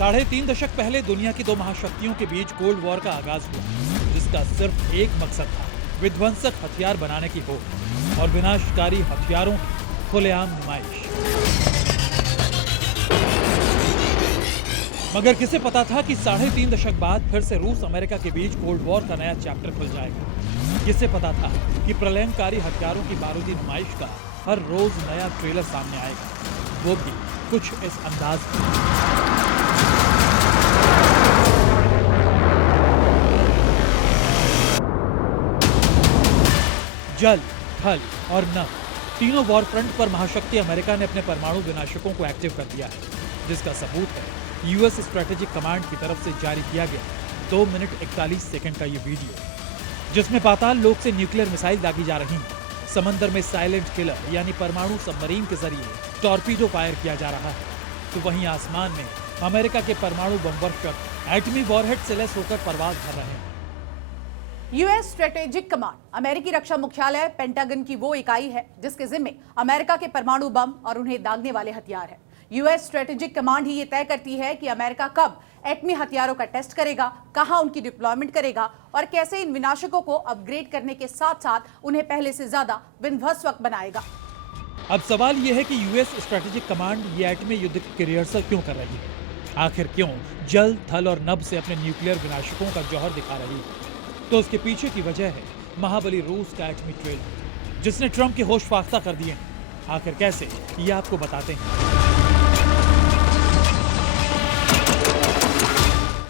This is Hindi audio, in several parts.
3.5 दशक पहले दुनिया की दो महाशक्तियों के बीच कोल्ड वॉर का आगाज हुआ, जिसका सिर्फ एक मकसद था, विध्वंसक हथियार बनाने की होड़ और विनाशकारी हथियारों की खुलेआम नुमाइश। मगर किसे पता था कि 3.5 दशक बाद फिर से रूस अमेरिका के बीच कोल्ड वॉर का नया चैप्टर खुल जाएगा। किसे पता था कि प्रलयंकारी हथियारों की बारूदी नुमाइश का हर रोज नया ट्रेलर सामने आएगा, वो भी कुछ इस अंदाज में। जल, थल और नभ तीनों वॉर फ्रंट पर महाशक्ति अमेरिका ने अपने परमाणु विनाशकों को एक्टिव कर दिया है, जिसका सबूत है यूएस स्ट्रेटेजिक कमांड की तरफ से जारी किया गया 2 मिनट 41 सेकंड का ये वीडियो, जिसमें पाताल लोक से न्यूक्लियर मिसाइल दागी जा रही हैं। समंदर में साइलेंट किलर यानी परमाणु सबमरीन के जरिए टॉर्पीडो फायर किया जा रहा है, तो वहीं आसमान में अमेरिका के परमाणु बम वर्षक एटमी वॉरहेड से लैस होकर परवाज कर रहे हैं। यूएस स्ट्रेटेजिक कमांड अमेरिकी रक्षा मुख्यालय पेंटागन की वो इकाई है जिसके जिम्मे अमेरिका के परमाणु बम और उन्हें दागने वाले हथियार है। यूएस स्ट्रेटेजिक कमांड ही ये तय करती है कि अमेरिका कब एटमी हथियारों का टेस्ट करेगा, कहां उनकी डिप्लॉयमेंट करेगा और कैसे इन विनाशकों को अपग्रेड करने के साथ साथ उन्हें पहले से ज्यादा विध्वंसक बनाएगा। अब सवाल यह है कि यूएस स्ट्रेटेजिक कमांड ये एटमी युद्ध की रिहर्सल क्यों कर रही है? आखिर क्यों जल, थल और नभ से अपने न्यूक्लियर विनाशकों का जौहर दिखा रही है? तो उसके पीछे की वजह है महाबली रूस का एटमी ट्रेलर, जिसने ट्रंप के होश फाख्ता कर दिए हैं। आखिर कैसे, ये आपको बताते हैं।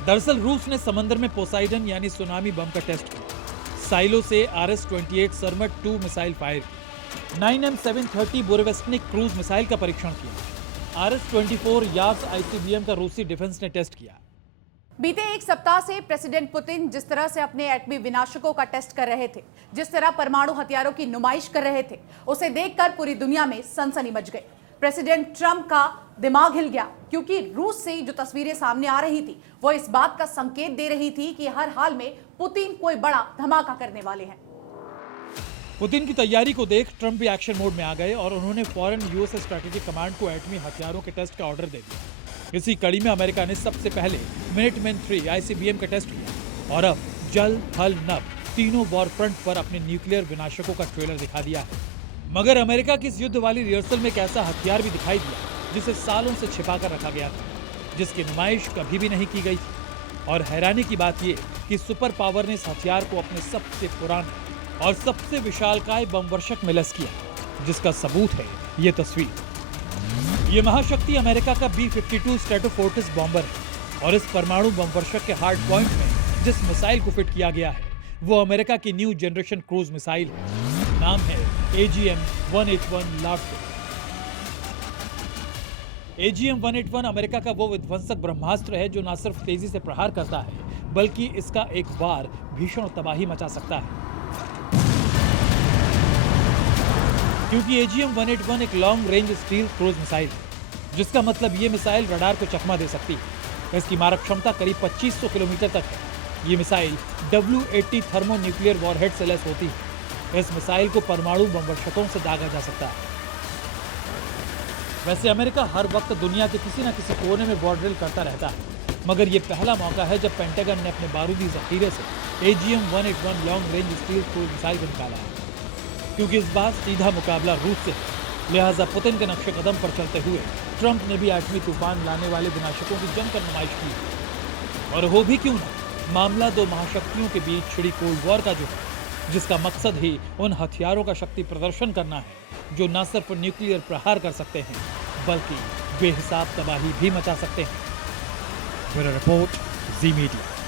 दरअसल रूस ने समंदर में पोसाइडन यानी सुनामी बम का टेस्ट किया, साइलो से RS-28 सरमट 2 मिसाइल फायर की, 9M730 बुरेवेस्टनिक क्रूज मिसाइल का परीक्षण किया, RS-24 यार्स ICBM का रूसी डिफेंस ने टेस्ट किया। बीते एक सप्ताह से प्रेसिडेंट पुतिन जिस तरह से अपने एटमी विनाशकों का टेस्ट कर रहे थे, जिस तरह परमाणु हथियारों की नुमाइश कर रहे थे, उसे देखकर पूरी दुनिया में सनसनी मच गई। प्रेसिडेंट ट्रंप का दिमाग हिल गया, क्योंकि रूस से जो तस्वीरें सामने आ रही थी वो इस बात का संकेत दे रही थी कि हर हाल में पुतिन कोई बड़ा धमाका करने वाले हैं। पुतिन की तैयारी को देख ट्रंप भी एक्शन मोड में आ गए और उन्होंने फौरन यूएस स्ट्रेटेजिक कमांड को एटमी हथियारों के टेस्ट का ऑर्डर दे दिया। इसी कड़ी में अमेरिका ने सबसे पहले मिनटमैन 3 ICBM का टेस्ट किया और अब जल, थल, नभ तीनों वॉर फ्रंट पर अपने न्यूक्लियर विनाशकों का ट्रेलर दिखा दिया है। मगर अमेरिका की इस युद्ध वाली रिहर्सल में एक ऐसा हथियार भी दिखाई दिया जिसे सालों से छिपा कर रखा गया था, जिसकी नुमाइश कभी भी नहीं की गई थी। और हैरानी की बात यह कि सुपर पावर ने इस हथियार को अपने सबसे पुराने और सबसे विशालकाय बम वर्षक में लैस किया, जिसका सबूत है ये तस्वीर। ये महाशक्ति अमेरिका का B-52 स्ट्रेटोफोर्टिस बॉम्बर है और इस परमाणु बम वर्षक के हार्ड पॉइंट में जिस मिसाइल को फिट किया गया है वो अमेरिका की न्यू जनरेशन क्रूज मिसाइल है। नाम है AGM-181 लार्सेन। AGM-181 अमेरिका का वो विध्वंसक ब्रह्मास्त्र है जो न सिर्फ तेजी से प्रहार करता है बल्कि इसका एक वार भीषण तबाही मचा सकता है, क्योंकि AGM-181 एक long range steel cruise missile है, जिसका मतलब ये मिसाइल रडार को चकमा दे सकती है। इसकी मारक क्षमता करीब 2500 किलोमीटर तक है। ये missile W-80 thermo nuclear warhead से लैस होती है। इस मिसाइल को परमाणु बम वर्षकों से दागा जा सकता है। वैसे अमेरिका हर वक्त दुनिया के किसी न किसी कोने में वॉर ड्रिल करता रहता है, मगर ये पहला मौका है जब पेंटागन ने अपने बारूदी जखीरे से AGM-181 long range steel cruise missile को निकाला है, क्योंकि इस बार सीधा मुकाबला रूस से है। लिहाजा पुतिन के नक्शे कदम पर चलते हुए ट्रंप ने भी एटमी तूफान लाने वाले विनाशकों की जमकर नुमाइश की। और हो भी क्यों ना, मामला दो महाशक्तियों के बीच छिड़ी कोल्ड वॉर का जो है, जिसका मकसद ही उन हथियारों का शक्ति प्रदर्शन करना है जो न सिर्फ न्यूक्लियर प्रहार कर सकते हैं बल्कि बेहिसाब तबाही भी मचा सकते हैं। ब्यूरो रिपोर्ट, जी मीडिया।